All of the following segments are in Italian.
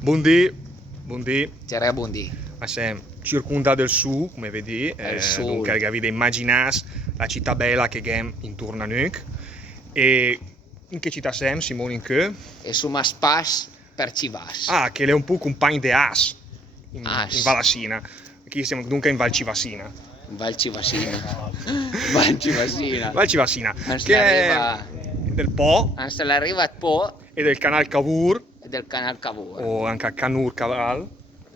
Buondì, buondì, C'era buondì. ma siamo circonda del su, come vedi, dunque avete immaginato la città bella che è intorno a noi. E in che città siamo, Simone, in che? E su ma spas per Civas. Ah, che è un po' compagno di As, in As. Qui siamo dunque in Val Civassina. Val Civasina. Val Civasina. Val Civassina, Anzi, che è arriva. del Po Anzi, l'arriva a Po e del Canal Cavour, e del Canal Cavour. o anche a Canur Caval.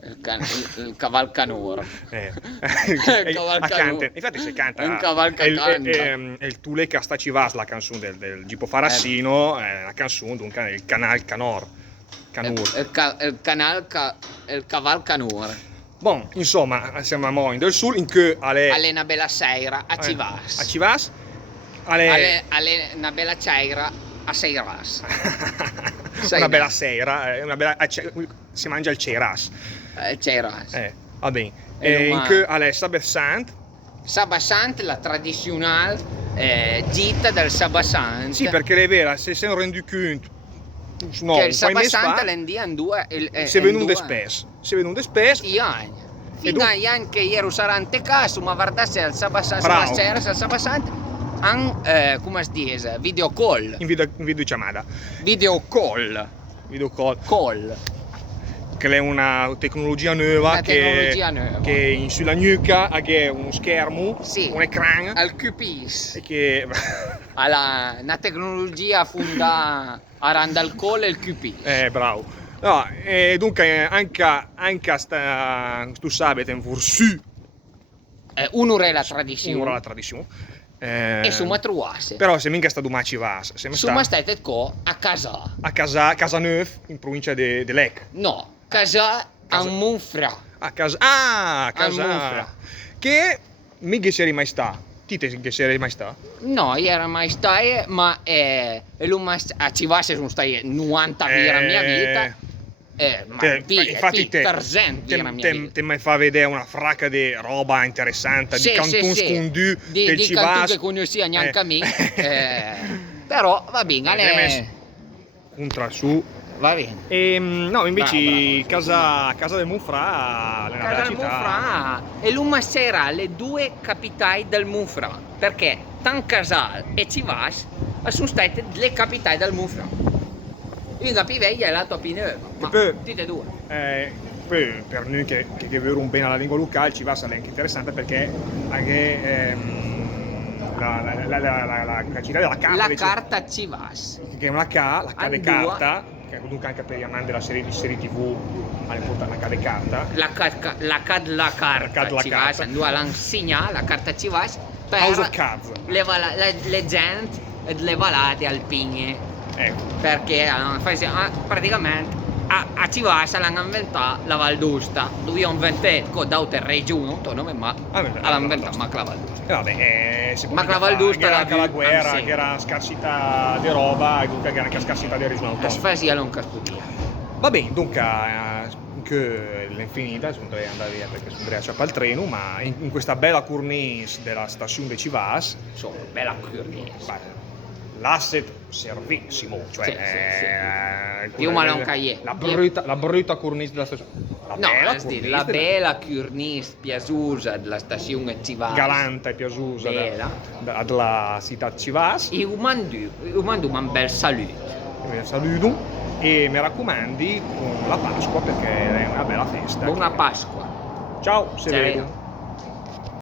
Il Caval Canur. Il Cavalcanur. Infatti si canta Un cavalcacanta. è il Tule che sta Civas, la canzone del Gipo Farassino, la canzone dunque il Canal Canor Canur. Il Caval Canur. Bon, insomma, siamo a Moin del Sul in che Alle una bella seira a a Civas. Civas Alle una bella seira a Seiras. una bella sera, si mangia il Ceras. Seiras. Va bene. E In che alle Sabassant. Sabassant, la tradizionale gita del Sabassant. Sì, perché è vera, se si è rendu conto, no, che un il po' di mesi Sabassant fa, l'endian due. si è venuto spesso. Si è venuto spesso. Ian. Fino agli anni che ero sarante caso, ma guardasse al Sabassant, Bravo. al Sabassant, come si dice, video call. In video chiamata. Video call. Video call. Call. Che è una tecnologia nuova che sulla nuca ha che uno schermo, Sì. un ecran Al QPS. e che Una tecnologia fondata a Randall Call e il QPS. bravo. No, e dunque anche tu sapete in Fursu Un'ora la tradizione. un'ora la tradizione. E su matruasse. Però se mica sta domani vas, siamo Su ma state co a casa. a Casaneuf in provincia di Lec. No, casa a Monfra. A Casa Monfra. che mica sei mai sta. Ti che sei mai sta? No, io era mai stai, ma a Civasse sono stai 90 vira mia vita. Ma Infatti te mai fa vedere una fracca di roba interessante, di cantons condu del di Civas. cantun che conosci neanche a me. Però va bene, Contra su. va bene. E, no, invece Bravo. casa del Monfra è una bella Casa del città. Monfra e l'Uma sera le due capitali del Monfra, perché Tancasal e Civas sono state le capitali del Monfra. Una piveglia e l'altra Pineu, ma tutte e due. Poi per noi che vivono bene la lingua locale, Civas è anche interessante perché anche la città della carta. La carta Civas. Che è una la K di Andua. carta, che dunque anche per gli amanti della serie TV all'importante la K di carta. La carta Civas, andò all'insegnare la carta Civas House of per Cards. le gente e le valate alpine. Ecco. Perché praticamente a Civas l'hanno inventato la Val d'Usta, dove hanno inventato da altre regioni, ma l'hanno inventato ma la Val d'Usta. Vabbè, Ma la Val d'Usta era anche la guerra, sì. che era scarsità di roba e dunque che era anche scarsità di regioni La autonome. sfasi non cascutia. Va bene, dunque che l'infinita, sono andare via perché sono andare a ciappa al treno, ma in questa bella cornice della stazione di Civas, Insomma, bella curiosa. l'asset servissimo, cioè Sì. Più ma non caie. la brutta cornice della stazione. La bella cornice piaciusa della stazione Civas. Galanta e piaciusa della città Civas. E umando un bel saluto. Saluto e mi raccomandi con la Pasqua perché è una bella festa. Buona Pasqua. Ciao, se vedo.